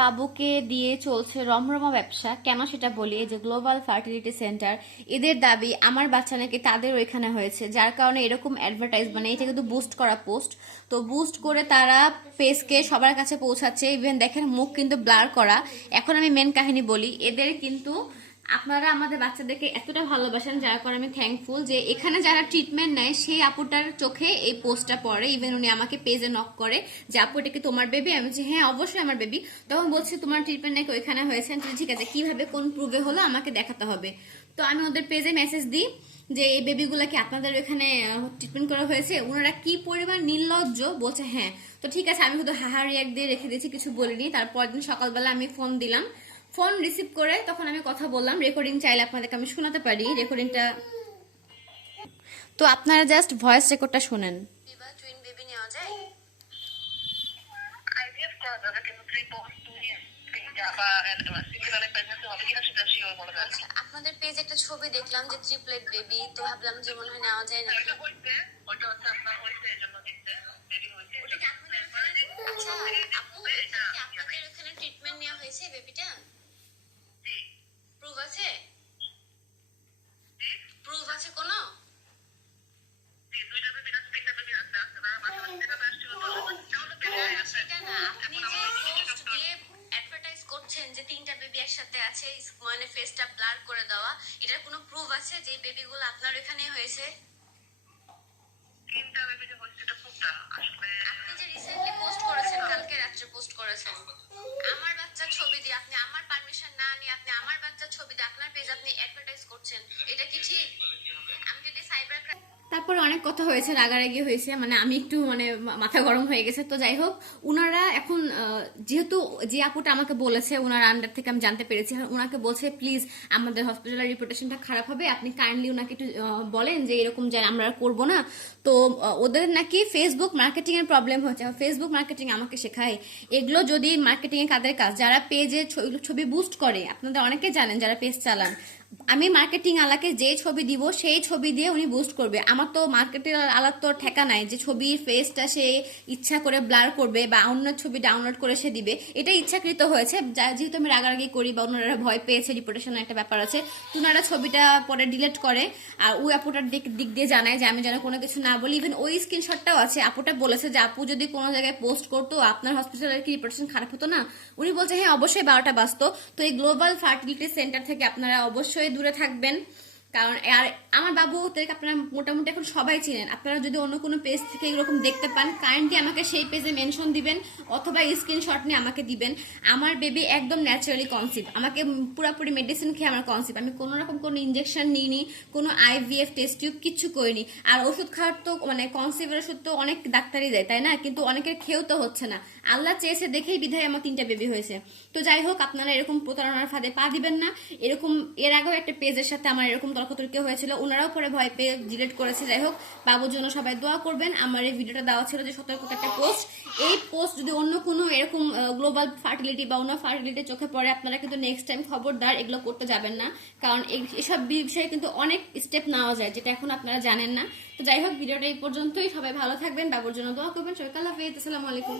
বাবুকে দিয়ে চলছে রমরমা ব্যবসা। কেন সেটা বলি? যে গ্লোবাল ফার্টিলিটি সেন্টার এদের দাবি আমার বাচ্চা নাকি তাদের ওইখানে হয়েছে, যার কারণে এরকম অ্যাডভার্টাইজ মানে এটা কিন্তু বুস্ট করা পোস্ট তো বুস্ট করে তারা ফেসকে সবার কাছে পৌঁছাচ্ছে। ইভেন দেখেন মুখ কিন্তু ব্লার করা। এখন আমি মেন কাহিনী বলি, এদের কিন্তু আপনারা আমাদের বাচ্চাদেরকে এতটা ভালোবাসেন, যার কারণে আমি থ্যাঙ্কফুল যে এখানে যারা ট্রিটমেন্ট নেয়, সেই আপুটার চোখে এই পোস্টটা পড়ে। ইভেন উনি আমাকে পেজে নক করে যে, আপু, এটা কি তোমার বেবি আমি বলছি হ্যাঁ অবশ্যই আমার বেবি তখন বলছে, তোমার ট্রিটমেন্ট নাকি ওইখানে হয়েছে? ঠিক আছে, কীভাবে, কোন প্রুভে হলো, আমাকে দেখাতে হবে। তো আমি ওদের পেজে মেসেজ দিই যে, এই বেবিগুলো কি আপনাদের ওখানে ট্রিটমেন্ট করা হয়েছে? ওনারা কি পরিমাণ নির্লজ্জ? বলছে হ্যাঁ। তো ঠিক আছে, আমি শুধু হাহা রিয়াক্ট দিয়ে রেখে দিয়েছি, কিছু বলিনি। তারপর দিন সকালবেলা আমি ফোন দিলাম ফোন রিসিভ করে তখন আমি কথা বললাম। রেকর্ডিং চাইলে আপনাদেরকে আমি শোনাতে পারি। রেকর্ডিংটা তো আপনারা জাস্ট ভয়েস রেকর্ডটা শুনেন। আপনাদের পেজে একটা ছবি দেখলাম যে ট্রিপলেট বেবি তো ভাবলাম যে মনে হয় নেওয়া যায় হচ্ছে আপনার কি আপনাদের ওখানে আচ্ছা আপনাদের ট্রিটমেন্ট নেওয়া হয়েছে বেবিটা জি প্রুফ আছে জি প্রুফ আছে কোনো জি দুইটা বেবি আছে তিনটা বেবি আছে আছে না মাঝে মাঝে যেটা আসছিল তো তাহলে বেবি হয়ে গেছে সেটা না আপনি যে পোস্ট দিয়ে করছেন যে তিনটা বেবি একসাথে আছে মানে ফেসটা ব্লার করে দেওয়া। এটার কোনো প্রুফ আছে যে বেবিগুলো আপনার এখানে হয়েছে? তিনটা বেবি যে হচ্ছে এটা পুরোটা আসলে আপনি যে রিসেন্টলি পোস্ট করেছেন কালকে রাত্রে পোস্ট করেছেন। আমার বাচ্চার ছবি দিয়ে আপনি আমার পারমিশন না নিয়ে আপনি আমার বাচ্চার ছবি দিয়ে আপনার পেজ আপনি অ্যাডভার্টাইজ করছেন এটা কি ঠিক? তারপরে অনেক কথা হয়েছে, রাগারাগি হয়েছে মানে আমি একটু মানে মাথা গরম হয়ে গেছে। তো যাই হোক, উনারা এখন যেহেতু যে আপুটা আমাকে বলেছে ওনার আন্ডার থেকে আমি জানতে পেরেছি ওনাকে বলছে প্লিজ আমাদের হসপিটালের রিপুটেশনটা খারাপ হবে। আপনি কাইন্ডলি ওনাকে একটু বলেন যে এরকম যে আমরা করব না। তো ওদের নাকি ফেসবুক মার্কেটিং এর প্রবলেম হচ্ছে ফেসবুক মার্কেটিং আমাকে শেখায়, এগুলো যদি মার্কেটিং এ কাদের কাজ? যারা পেজে ছবি বুস্ট করে, আপনাদের অনেকে জানেন যারা পেজ চালান আমি মার্কেটিং আলাকে যে ছবি দিব, সেই ছবি দিয়ে উনি বুস্ট করবে। আমার তো মার্কেটিং আলার তো ঠেকা নাই যে ছবির ফেসটা সে ইচ্ছা করে ব্লার করবে বা অন্য ছবি ডাউনলোড করে সে দিবে। এটা ইচ্ছাকৃত হয়েছে। যা- যেহেতু আমি রাগারাগি করি বা ওনারা ভয় পেয়েছে রিপোর্টেশনের একটা ব্যাপার আছে ওনারা ছবিটা পরে ডিলিট করে আর ওই আপুটার দিক দিক দিয়ে জানায় যে আমি যেন কোনো কিছু না বলি। ইভেন ওই স্ক্রিনশটটাও আছে। আপুটা বলেছে যে, আপু যদি কোনো জায়গায় পোস্ট করতো, আপনার হসপিটালের কি রিপোর্টেশন খারাপ হতো না? উনি বলছে হ্যাঁ অবশ্যই বারোটা বাজতো। তো এই গ্লোবাল ফার্টিলিটি সেন্টার থেকে আপনারা অবশ্যই দূরে থাকবেন। কারণ আর আমার বাবু ওদেরকে আপনারা মোটামুটি এখন সবাই চিনেন। আপনারা যদি অন্য কোনো পেজ থেকে এরকম দেখতে পান কাইন্ডলি আমাকে সেই পেজে মেনশন দিবেন অথবা স্ক্রিনশট নিয়ে আমাকে দিবেন। আমার বেবি একদম ন্যাচারালি কনসিভ আমাকে পুরোপুরি মেডিসিন খেয়ে আমার কনসিভ আমি কোনো রকম কোনো ইঞ্জেকশন নিইনি, কোনো আইভিএফ টেস্ট টিউব কিচ্ছু করিনি। আর ওষুধ খাওয়ার তো মানে কনসিভের ওষুধ তো অনেক ডাক্তারই দেয়, তাই না? কিন্তু অনেকের খেয়েও তো হচ্ছে না। আল্লাহ চেয়েছে দেখেই বিধায় আমার তিনটা বেবি হয়েছে। তো যাই হোক, আপনারা এরকম প্রতারণার ফাঁদে পা দিবেন না। এরকম, এর আগেও একটা পেজের সাথে আমার এরকম তর্কতর্কি হয়েছিল, ওনারাও পরে ভয় পেয়ে ডিলেট করেছে। যাই হোক, বাবুর জন্য সবাই দোয়া করবেন। আমার এই ভিডিওটা দেওয়া ছিল যে সতর্কতা একটা পোস্ট এই পোস্ট যদি অন্য কোনো এরকম গ্লোবাল ফার্টিলিটি বা অন্য ফার্টিলিটি চোখে পড়ে, আপনারা কিন্তু নেক্সট টাইম খবরদার এগুলো করতে যাবেন না। কারণ এসব বিষয়ে কিন্তু অনেক স্টেপ নেওয়া যায়, যেটা এখন আপনারা জানেন না। তো যাই হোক ভিডিওটা এই পর্যন্তই। সবাই ভালো থাকবেন। বাবুর জন্য দোয়া করবেন। সবাই আল্লাহ হাফেজ। আসসালামু আলাইকুম।